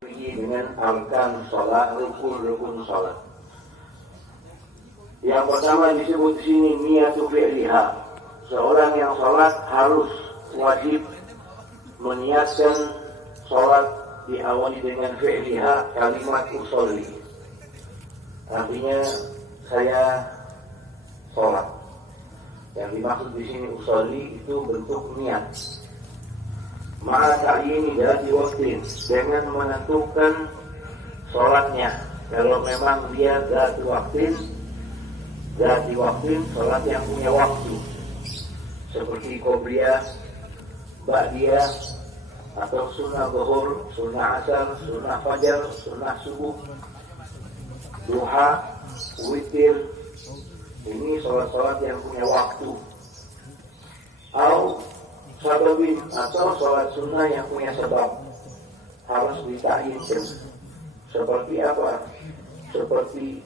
dengan arkan sholat, rukun sholat. Yang pertama disebut di sini niyatu fi'liha. Seorang yang sholat harus wajib meniatkan sholat diawali dengan fi'liha, kalimat usolli. Artinya saya sholat. Yang dimaksud di sini usolli itu bentuk niat. Maka ini dari waktu dengan menentukan sholatnya. Kalau memang dia dari waktu sholat yang punya waktu, seperti qobliyah, ba'diyah, atau sunnah zuhur, sunnah asar, sunnah fajar, sunnah subuh, duha, witir. Ini sholat-sholat yang punya waktu. Sababin atau sholat sunnah yang punya sebab harus dita'yinkan. Seperti apa? Seperti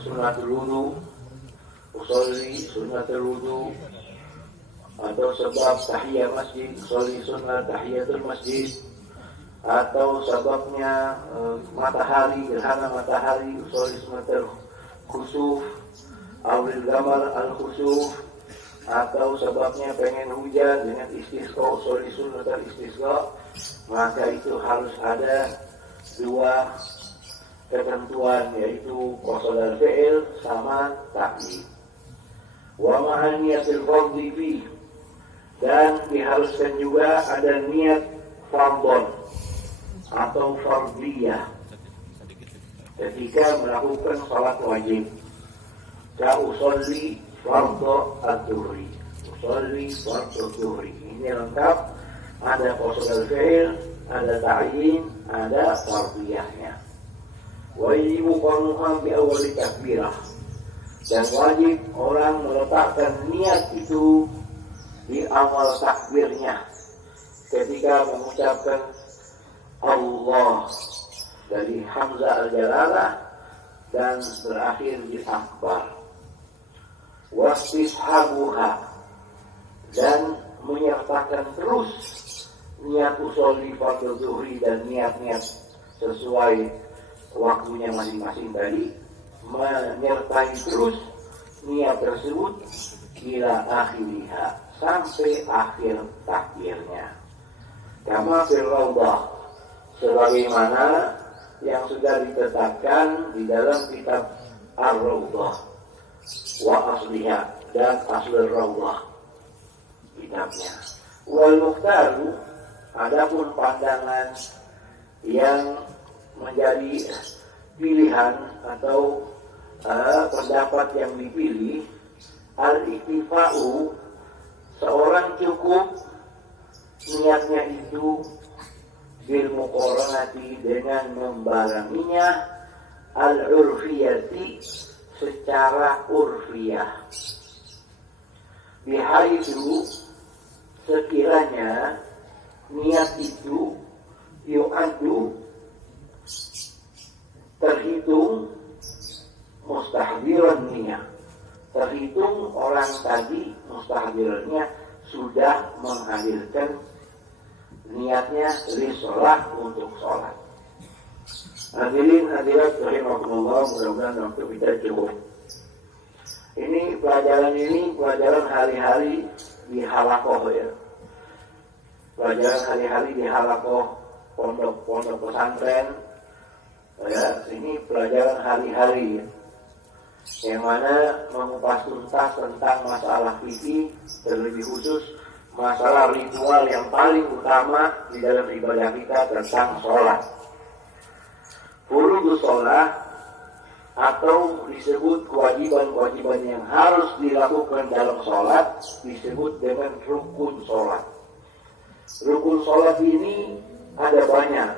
sunnatul wudu, usolli sunnatul wudu, atau sebab tahiyat masjid, usolli sunnah tahiyatul masjid, atau sebabnya matahari, gerhana matahari, usolli sunnatul khusuf, awil gamar al-khusuf, atau sebabnya pengen hujan dengan istisqa, usolli sunnatul istisqa. Maka itu harus ada dua ketentuan, yaitu qasdul fi'il sama ta'yid. Wa ma'aniyatil fardhi fi, dan diharuskan juga ada niat fardhon atau fardhiyah ketika melakukan salat wajib. Ka usolli fardhu adz-dzuhri, usolli fardhu adz-dzuhri. Ini lengkap, ada qasdul fi'il, ada ta'yin, ada fardhiyahnya. Wajibu qanuhan bi awal takbirah, dan wajib orang meletakkan niat itu di awal takbirnya ketika mengucapkan Allah dari hamzah al-jalalah dan berakhir di akbar. Wastishabuha, dan menyertakan terus niat usolli fardhu zuhri dan niat-niat sesuai waktunya masing-masing tadi, menyertai terus niat tersebut ila akhiriha, sampai akhir takbirnya. Kama fil rawdah, sebagaimana yang sudah ditetapkan di dalam kitab Ar-Rawdah wa asliha, dan aslul rawdah kitabnya. Wal mukhtaru, adapun pandangan yang menjadi pilihan atau pendapat yang dipilih, al-iktifa'u, seorang cukup niatnya itu bil muqaranati, dengan membarenginya al-urfiyati, secara urfiyah, bihaitsu, sekiranya niat itu yu'addu, terhitung mustahdiran niat, terhitung orang tadi mustahdirannya sudah menghadirkan niatnya li sholat, untuk sholat. Hadirin hadirat rahimakumullah, mudah-mudahan waktu kita cukup. Ini pelajaran hari-hari di halakoh ya. Pelajaran hari-hari di halakoh pondok pesantren. Ya, ini pelajaran hari-hari yang mana mengupas tuntas tentang masalah fikih, terlebih khusus masalah ritual yang paling utama di dalam ibadah kita tentang sholat. Furudus sholat, atau disebut kewajiban-kewajiban yang harus dilakukan dalam sholat, disebut dengan rukun sholat. Rukun sholat ini ada banyak.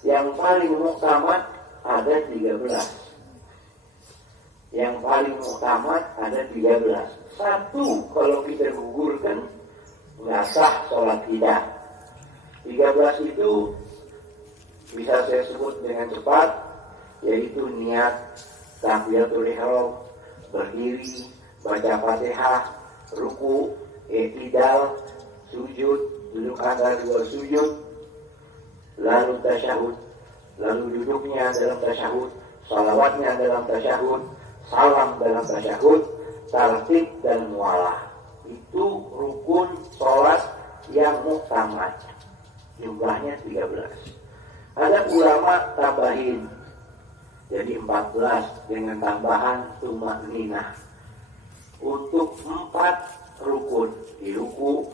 Yang paling muktamad ada 13. Yang paling muktamad ada 13. Satu kalau kita gugurkan, nggak sah sholat kita. 13 itu bisa saya sebut dengan cepat, yaitu niat takbiratul ihram, berdiri, baca Fatihah, ruku, i'tidal, sujud, duduk antara dua sujud, lalu tasyahud, lalu duduknya dalam tasyahud, salawatnya dalam tasyahud, salam dalam tasyahud, tartib dan mualah. Itu rukun sholat yang muktamad. Jumlahnya 13. Ada ulama tambahin jadi 14 dengan tambahan tumakninah untuk 4 rukun. Di ruku,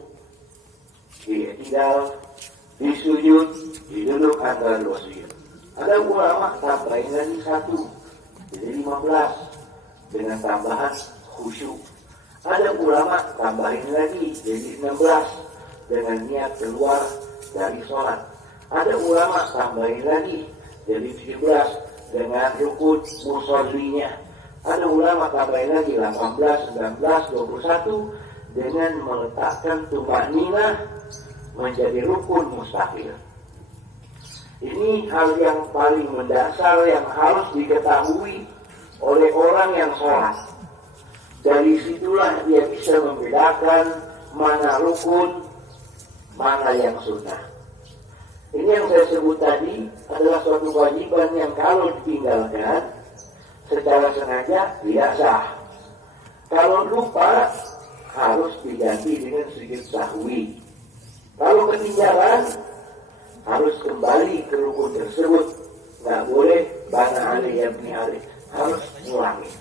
di i'tidal, di sujud, di duduk antara 2 sujud. Ada ulama tambahin lagi 1 jadi 15 dengan tambahan khusyuk. Ada ulama tambahin lagi jadi 16 dengan niat keluar dari sholat. Ada ulama tambahin lagi jadi 17 dengan rukun musollinya. Ada ulama tambahin lagi 18, 19, 21 dengan meletakkan tumakninah menjadi rukun mustahil. Ini hal yang paling mendasar yang harus diketahui oleh orang yang sholat. Dari situlah dia bisa membedakan mana rukun, mana yang sunnah. Ini yang saya sebut tadi adalah suatu kewajiban yang kalau ditinggalkan secara sengaja tidak sah. Kalau lupa harus diganti dengan sujud sahwi. Kalau ketinggalan harus kembali ke rukun tersebut. Nggak boleh bana alih ya bni alih. Harus ngulangi.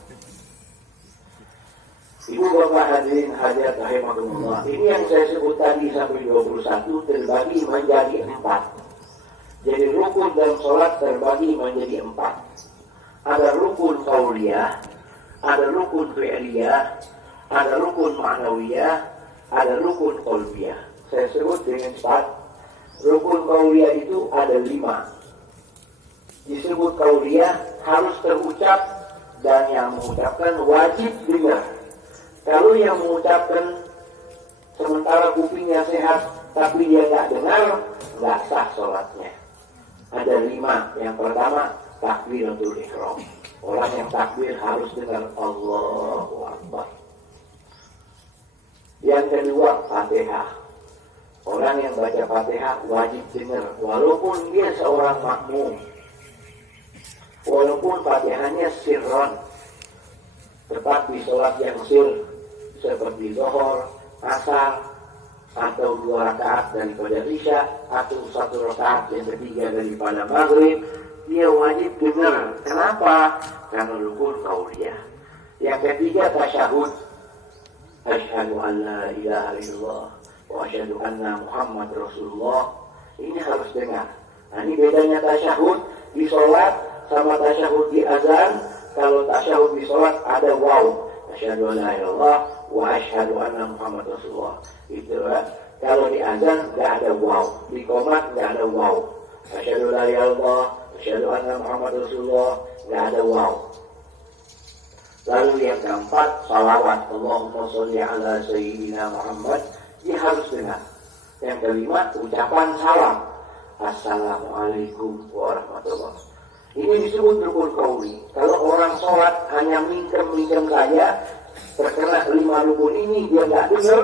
Ibu bapak hadirin hadirat rahimakumullah. Ini yang saya sebut tadi sampai 21 terbagi menjadi 4. Jadi rukun dalam sholat terbagi menjadi 4. Ada rukun qauliyah, ada rukun fi'liyah, ada rukun ma'nawiyah, ada rukun qalbiyah. Saya sebut dengan 4. Rukun qauliyah itu ada 5. Disebut qauliyah harus terucap dan yang mengucapkan wajib dengar. Kalau yang mengucapkan sementara kupingnya sehat tapi dia nggak dengar, nggak sah sholatnya. Ada 5. Yang pertama takbiratul ihram. Orang yang takbir harus dengar Allahu Akbar. Yang kedua Fatihah. Orang yang baca Fatihah wajib dengar walaupun dia seorang makmum. Walaupun Fatihahnya sirron, tepat di sholat yang sir seperti zuhur, asar, atau 2 rakaat daripada isya, atau 1 rakaat yang ketiga daripada maghrib, dia wajib dengar. Kenapa? Karena rukun qauliyah. Yang ketiga tasyahud. Asyhadu an la ilaha illallah wa asyhadu anna Muhammad Rasulullah. Ini harus dengar. Nah, ini bedanya tasyahud di sholat sama tasyahud di azan. Kalau tasyahud di sholat ada waw. Asyhadu an la ilaha illallah wa asyhadu anna Muhammad Rasulullah. Itulah. Kalau di azan nggak ada waw, di qomat nggak ada waw. Asyhadu an la ilaha illallah, asyhadu anna Muhammad Rasulullah, nggak ada waw. Lalu yang keempat salawat. Allahumma sholli ala sayyidina Muhammad. Dia harus dengar. Yang kelima ucapan salam. Assalamualaikum warahmatullahi wabarakatuh. Ini disebut rukun qauli. Kalau orang sholat hanya mingkem-mingkem saja, terkena 5 rukun ini dia nggak dengar,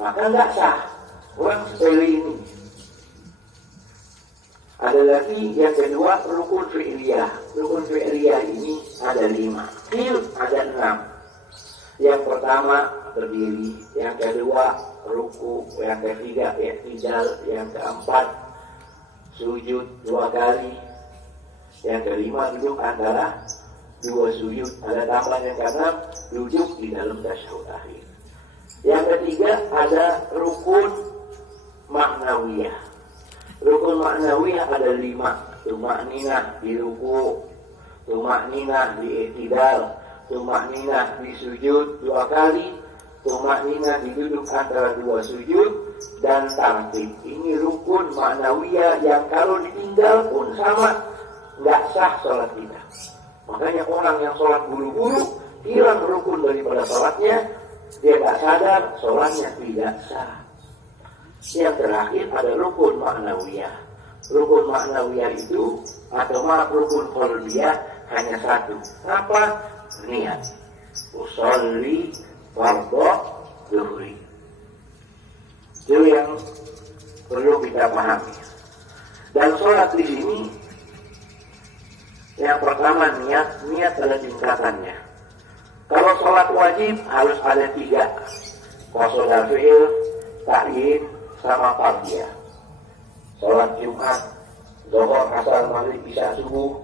maka nggak sah. Orang sepele ini. Ada lagi yang kedua rukun fi'liyah. Rukun fi'liyah ini ada 5. Fi'l ada 6. Yang pertama berdiri, yang kedua ruku, yang ketiga i'tidal, yang keempat sujud 2 kali. Yang kelima duduk antara 2 sujud. Ada tambahan yang keenam duduk di dalam tasyahud akhir. Yang ketiga ada rukun ma'nawiyah. Rukun ma'nawiyah ada 5. Tumakninah di ruku, tumakninah di i'tidal, tumakninah di sujud 2 kali, tumakninah di duduk antara 2 sujud, dan tartib. Ini rukun ma'nawiyah yang kalau ditinggal pun sama, nggak sah sholat kita. Makanya orang yang sholat buru-buru hilang rukun daripada sholatnya, dia nggak sadar sholatnya tidak sah. Yang terakhir ada rukun ma'nawiyah. Rukun ma'nawiyah itu atau rukun qalbiyah hanya 1. Apa? Niat. Usolli fardhu zuhri. Itu yang perlu kita pahami. Dan sholat di sini yang pertama niat pada tingkatannya. Kalau sholat wajib harus ada 3, qasdul fi'il, ta'yin, sama fardiyah. Sholat Jumat, zuhur, asar, maghrib, isya, subuh,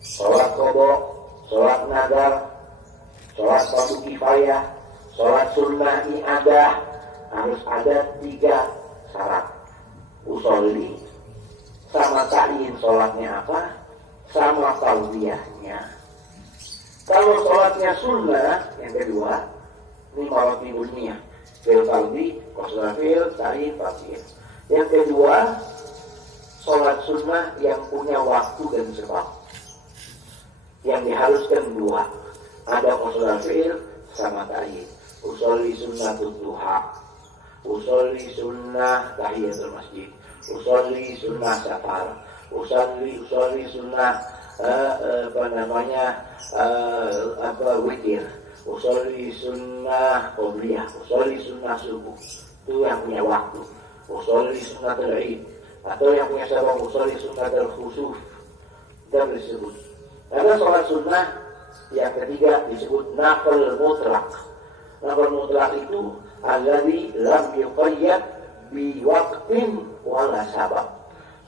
sholat qadha, sholat nadar, sholat fardu kifayah, sholat sunnah i'adah, harus ada 3 syarat. Usolli, sama ta'yin sholatnya apa, sama fardiyahnya. Kalau sholatnya sunnah, yang kedua, ini maratibun niyah, fil fardhi, qasdul fi'il, ta'yin, fardiyah. Yang kedua, sholat sunnah yang punya waktu dan sebab. Yang diharuskan 2, ada qasdul fi'il sama ta'yin. Usolli sunnatul duha, usolli sunnah tahiyatul masjid, usolli sunnah safar, usolli sunnah witir, usolli sunnah qobliyah, usolli sunnah subuh. Itu yang punya waktu. Usolli sunnatul id, atau yang punya sabab usolli sunnatul khusuf, dan disebut. Ada sholat sunnah yang ketiga disebut nafil mutlak. Nafil mutlak itu alladzi lam yuqayyad bi waqtin wala sabab.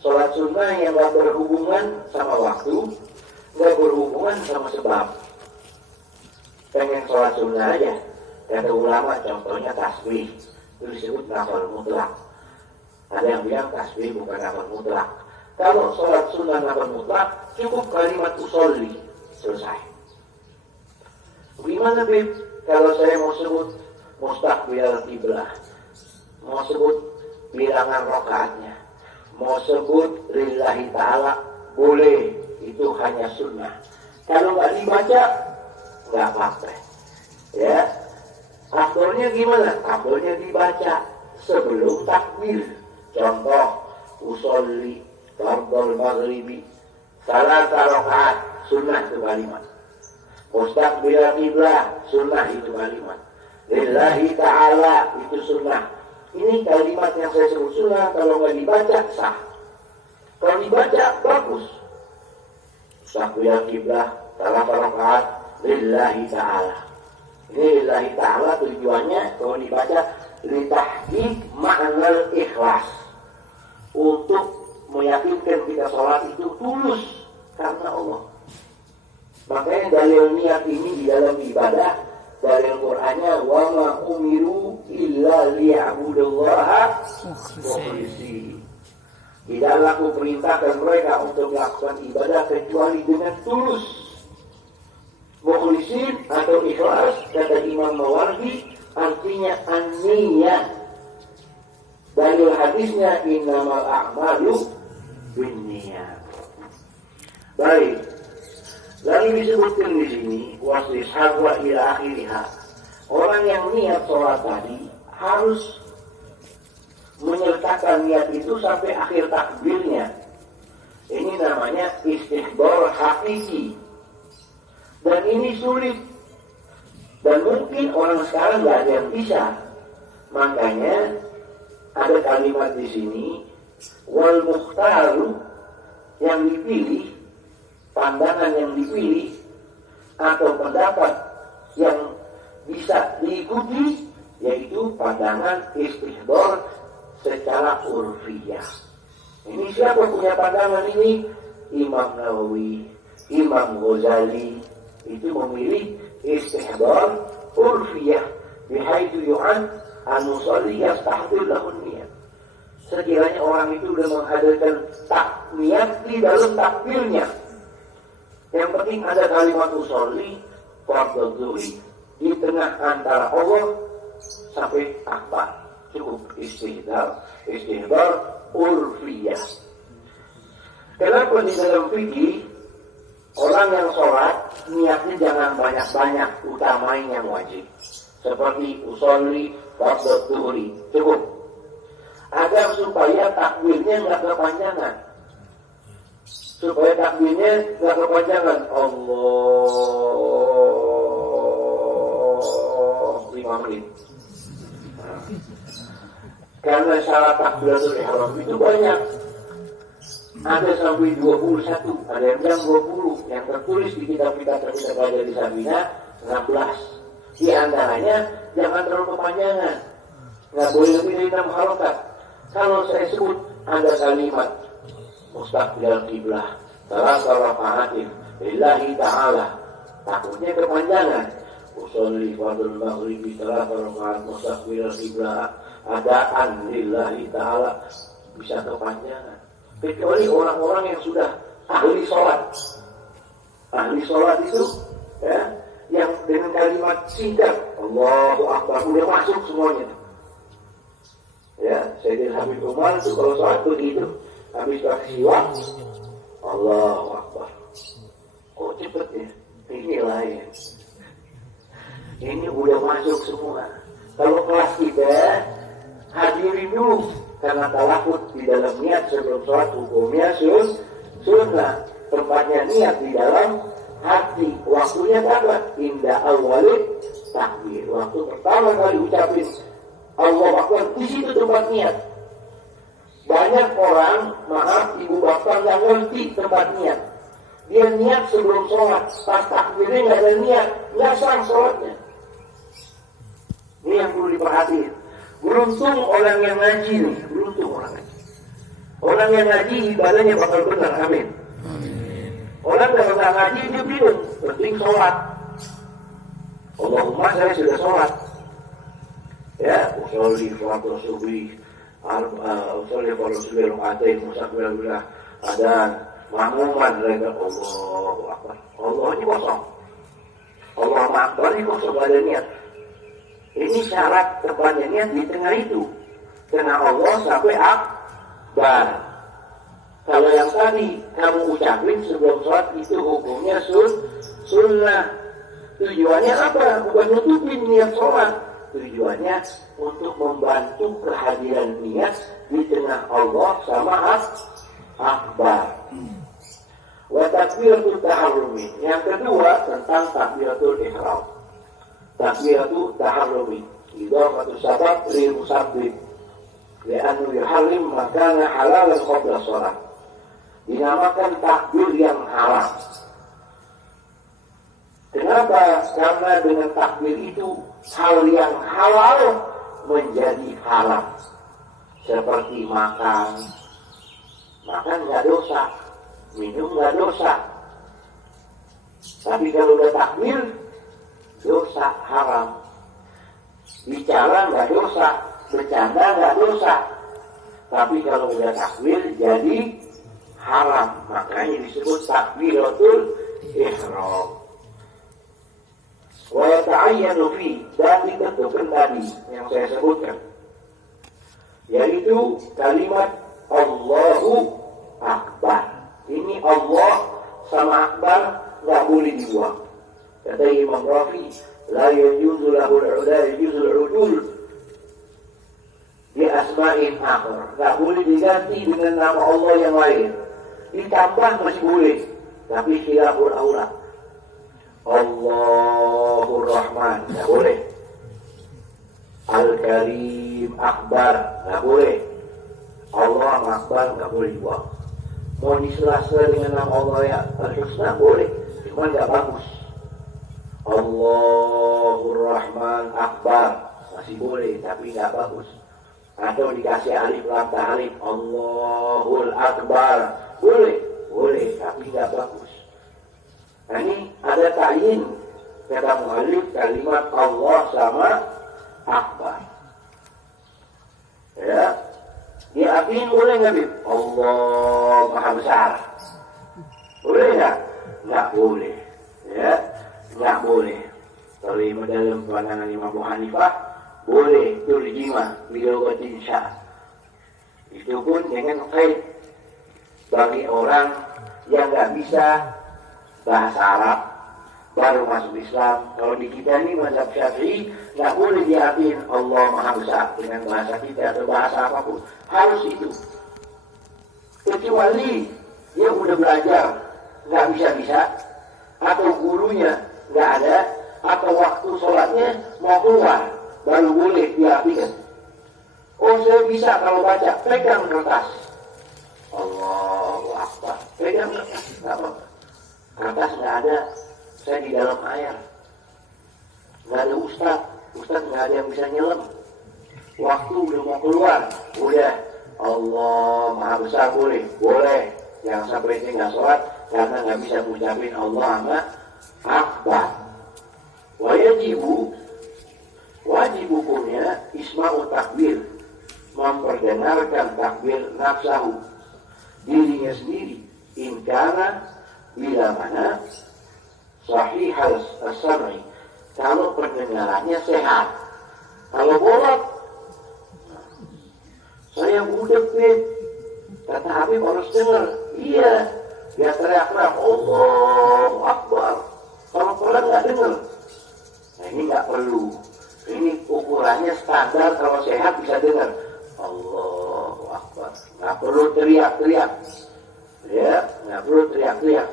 Sholat sunnah yang gak berhubungan sama waktu, gak berhubungan sama sebab. Pengen sholat sunnah aja, kata ulama contohnya tasbih, itu disebut nafil mutlak. Ada yang bilang tasbih bukan nafil mutlak. Kalau sholat sunnah nafil mutlak, cukup kalimat usolli, selesai. Gimana Bib? Kalau saya mau sebut mustaqbil qiblah, mau sebut bilangan rakaatnya, mau sebut lillahi ta'ala, boleh, itu hanya sunnah. Kalau nggak dibaca, nggak apa-apa. Ya, afdolnya gimana? Afdolnya dibaca sebelum takbir. Contoh, usolli fardhul maghribi salasa rakaat, sunnah itu kalimat. Mustaqbil qiblah, sunnah itu kalimat. Lillahi ta'ala, itu sunnah. Ini kalimat yang saya sebut sunnah, kalau nggak dibaca, sah. Kalau dibaca, bagus. Mustaqbil qiblah, salasa rakaat, lillahi ta'ala. Ini lillahi ta'ala tujuannya, kalau dibaca, litahqiq ma'nal ikhlas. Untuk meyakinkan kita sholat itu tulus karena Allah. Makanya dalil niat ini di dalam ibadah, dalil Qur'annya wa ma umiru illa liya'budullaha mukhlishin. Tidaklah aku perintahkan mereka untuk melakukan ibadah kecuali dengan tulus. Mukhlishin atau ikhlas, kata Imam Mawardi, artinya an-niyah. Dalil hadisnya innamal a'malu binniyat. Baik. Lalu disebutkan di sini wasishar wa ila akhiriha. Orang yang niat sholat tadi harus menyertakan niat itu sampai akhir takbirnya. Ini namanya istihbar hakiki. Dan ini sulit. Dan mungkin orang sekarang nggak ada yang bisa. Makanya ada kalimat di sini wal mukhtaru, yang dipilih, pandangan yang dipilih atau pendapat yang bisa diikuti, yaitu pandangan istihbar secara urfiyah. Ini siapa punya pandangan ini? Imam Nawawi, Imam Ghazali itu memilih istihbar urfiyah bihaitu yu'an an-musalli yastahdir lahun niyat. Sekiranya orang itu sudah menghadirkan niat di dalam takbirnya, yang penting ada kalimat usolli fardhu dzuhri di tengah antara Allah sampai akbar, cukup istihbar urfiyah. Kenapa di dalam fikih orang yang sholat niatnya jangan banyak-banyak, utamain yang wajib, seperti usolli fardhu dzuhri, cukup, agar supaya takbirnya nggak kepanjangan. Supaya takbirnya nggak kepanjangan. Allah 5 menit. Karena syarat takbiratul ihram itu banyak. ada sampai 21, ada yang bilang 20, yang tertulis di kitab-kitab yang kita baca di Sabina 16. Di antaranya jangan terlalu kepanjangan, nggak boleh lebih dari 6 harokat. Kalau saya sebut ada kalimat mustaqbil qiblah, salah fa'atin lillahi ta'ala, takutnya kepanjangan. Usolli fardul maghribi salah rakaat mustaqbil qiblah adaan lillahi ta'ala, bisa kepanjangan. Kecuali orang-orang yang sudah ahli sholat. Ahli sholat itu ya, yang dengan kalimat singkat Allahu Akbar udah masuk semuanya. Ya, Sayyidina Habib Umar itu kalau sholat begitu, habis bersiwak Allahu Akbar. Oh cepet ya, ini lain. Ini udah masuk semua. Kalau kelas kita hadirin dulu, karena talakut di dalam niat sebelum sholat hukumnya sunnah. Tempatnya niat di dalam hati. Waktunya kapan? Indah awalid takbir. Waktu pertama kali ucapin Allahu Akbar, di situ tempat niat. Banyak orang, maaf ibu bapak nggak ngerti tempat niat. Dia niat sebelum sholat, pas takbirnya nggak ada niat, nggak sah sholatnya. Ini yang perlu diperhatiin. Beruntung orang yang ngaji nih, beruntung orang ngaji. Orang yang ngaji ibadahnya bakal benar, amin. Orang kalau nggak ngaji dia bingung, penting sholat. Allahumma saya sudah sholat. Ya, usolli fardhu subhi, usolli fardhu subhi rakatain mustaqbilah adan, makmuman mereka Allahu Akbar. Allah ini kosong. Allahu Akbar ini kosong, ada niat. Ini syarat tempatnya niat di tengah itu. Karena Allah sampai akbar. Kalau yang tadi kamu ucapin sebelum sholat itu hukumnya sunnah. Tujuannya apa? Bukan nutupin niat sholat. Tujuannya untuk membantu kehadiran niat di tengah Allah sama akbar. Wa takbiratul taharrumi. Yang kedua tentang takbiratul ihram. Takbiratul taharrumi. Idhafatu sabab lil musabbib. Li'annu yuharrim makana halalan qabla sholat. Dinamakan takbir yang haram. Kenapa? Karena dengan takbir itu hal yang halal menjadi haram. Seperti makan nggak dosa, minum nggak dosa. Tapi kalau udah takbir, dosa haram. Bicara nggak dosa, bercanda nggak dosa. Tapi kalau udah takbir jadi haram. Makanya disebut takbiratul ihram. Wa ta'ayyanu fi, dan ditentukan tadi yang saya sebutkan, yaitu kalimat Allahu Akbar. Ini Allah sama Akbar nggak boleh dibuang. Kata Imam Rafi, la yajuzu lahu al-udul di asma'in akhar. Nggak boleh diganti dengan nama Allah yang lain. Ditambah masih boleh, tapi khilaful aula. Allahur Rahman nggak boleh. Al-Karim Akbar nggak boleh. Allah Akbar nggak boleh dibuang. Mau disela-sela dengan nama Allah ya Al-Husna boleh, cuma nggak bagus. Allahur Rahman Akbar masih boleh, tapi nggak bagus. Atau dikasih alif lam ta'alif Allahul Akbar boleh, tapi nggak bagus. Nah ini ada ta'yin, kata mu'allif kalimat Allah sama Akbar. Ya, diartiin boleh nggak Bib? Allah Maha Besar. Boleh nggak? Nggak boleh. Ya, nggak boleh. Kalau dalam pandangan Imam Abu Hanifah boleh turjimah bilogatin syah. Itu pun dengan kait bagi orang yang nggak bisa bahasa Arab baru masuk Islam. Kalau di kita ini mazhab Syafi'i nggak boleh diartiin Allah Maha Besar dengan bahasa kita atau bahasa apapun, harus itu. Kecuali dia udah belajar nggak bisa, atau gurunya nggak ada, atau waktu sholatnya mau keluar baru boleh diartikan. Oh saya bisa kalau baca, pegang kertas Allahu pegang nggak apa-apa. Kertas nggak ada, saya di dalam air. Nggak ada ustadz nggak ada yang bisa nyelam. Waktu udah mau keluar, udah Allah Maha Besar boleh. Jangan sampai ini nggak sholat karena nggak bisa mengucapin Allah Akbar. Wajib hukumnya isma'u takbir, memperdengarkan takbir nafsahu, dirinya sendiri, inkara bila mana sahih as-sam'i, kalau pendengarannya sehat. Kalau bolak, saya budek nih, kata Habib harus dengar, iya, dia teriak-teriak Allahu Akbar. Kalau pelan nggak dengar, nah ini nggak perlu. Ini ukurannya standar, kalau sehat bisa dengar Allahu Akbar. Nggak perlu teriak-teriak, ya, nggak perlu teriak-teriak.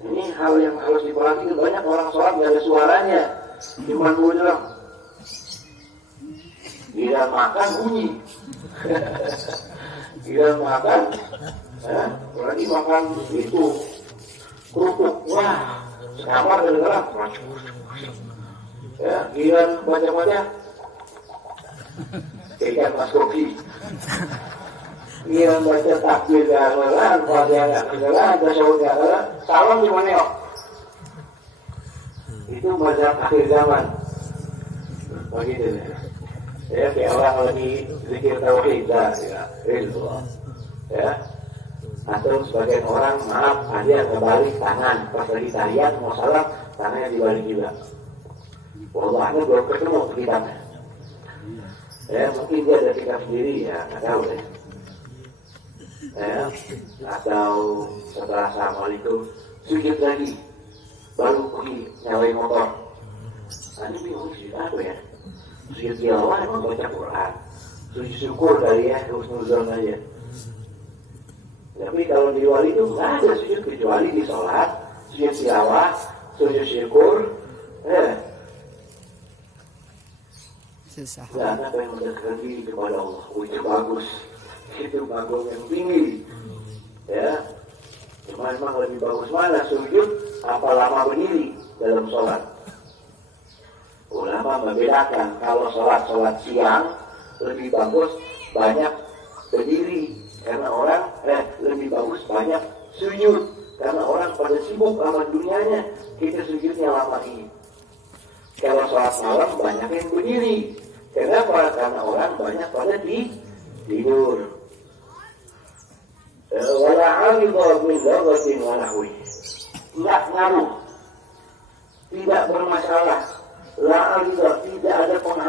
Ini hal yang harus diperhatikan. Banyak orang sholat nggak ada suaranya, cuma bilang. Gila makan bunyi. Gila makan, berarti makan itu kerupuk. Wah, sekamar kedengeran. Ya, gila baca-baca. Ikan mas kopi. Gila baca takbir gak kedengeran, fatihah gak kedengeran, tasyahud gak kedengeran. Salam cuma nengok. Itu mazhab akhir zaman. Begitu ya. Ya, kayak orang lagi zikir tauhid, ya. Atau sebagian orang, maaf, ada kebalik tangan pas lagi tahiyat mau salam, tangannya dibalik juga. Wallahnya belum ketemu kitabnya. Ya, mungkin dia ada kitab sendiri, ya, nggak tahu deh. Ya, atau setelah assalamualaikum sujud lagi, baru pergi nyalain motor. Ini bingung sih apa ya? Sujud tilawah emang baca Quran, sujud syukur kali ya, husnuzon aja. Tapi kalau di luar itu nggak ada sujud kecuali di sholat, sujud tilawah, sujud syukur. Dan apa yang mendekatkan diri kepada Allah, itu bagus, itu bagus yang tinggi. Ya, cuma memang lebih bagus mana sujud, apa lama berdiri dalam sholat. Ulama membedakan, kalau sholat siang lebih bagus banyak berdiri karena orang lebih bagus banyak sujud karena orang pada sibuk sama dunianya, kita sujudnya lama ini. Kalau sholat malam banyak yang berdiri. Kenapa? Karena orang banyak pada tidur. Wala 'aridha min dharratin wa nahwi. Enggak ngaruh. Tidak bermasalah. La 'aridha, tidak ada penghalang.